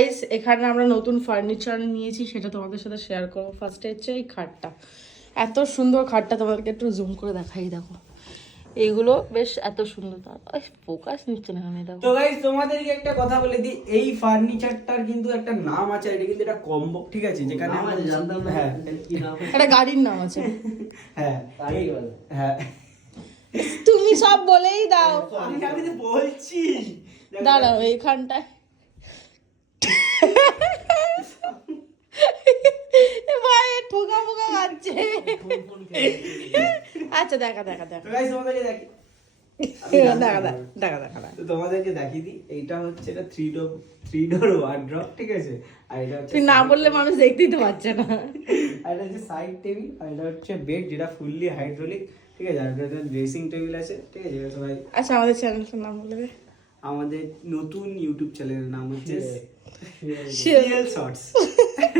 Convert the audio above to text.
Guys, এখানে আমরা নতুন ফার্নিচার নিয়েছি, সেটা তোমাদের সাথে শেয়ার করবো। ফার্স্টে হচ্ছে এই খাটটা, এত সুন্দর খাটটা, তোমাদেরকে একটু জুম করে দেখাই। দেখো এইগুলো বেশ এত সুন্দর, ফোকাস নিচ্ছে না আমি। দেখো তো গাইস তোমাদেরকে একটা কথা বলে দিই, এই ফার্নিচারটার কিন্তু একটা নাম আছে, এটা কিন্তু এটা কম্বো, ঠিক আছে? যেখানে আমরা জানতাম না। হ্যাঁ কি নাম? একটা গাড়ির নাম আছে। হ্যাঁ তাই বলে। হ্যাঁ তুমি সব বলেই দাও। আমি তো বলছি। দাঁড়াও এইখানটায় ভাই ঠোকা ফোকা খাচ্ছে। আচ্ছা দেখা দেখা দেখা তো গাইস তোমাদেরকে দেখি, দেখা দেখা দেখা দেখা। তো তোমাদেরকে দেখিয়ে দিই, এইটা হচ্ছে এটা থ্রি ডোর ওয়ার্ড্রপ, ঠিক আছে? আর এটা হচ্ছে তুই না বললে মানুষ দেখতেই তো পাচ্ছে না। আর এটা হচ্ছে সাইড টেবিল, আর এটা হচ্ছে বেড, যেটা ফুললি হাইড্রোলিক, ঠিক আছে? আর এটা ড্রেসিং টেবিল আছে, ঠিক আছে? এটা সবাই আচ্ছা আমাদের চ্যানেলটার নাম বলে দে। আমাদের নতুন ইউটিউব চ্যানেলের নাম হচ্ছে শিয়াল। শিয়াল শর্টস।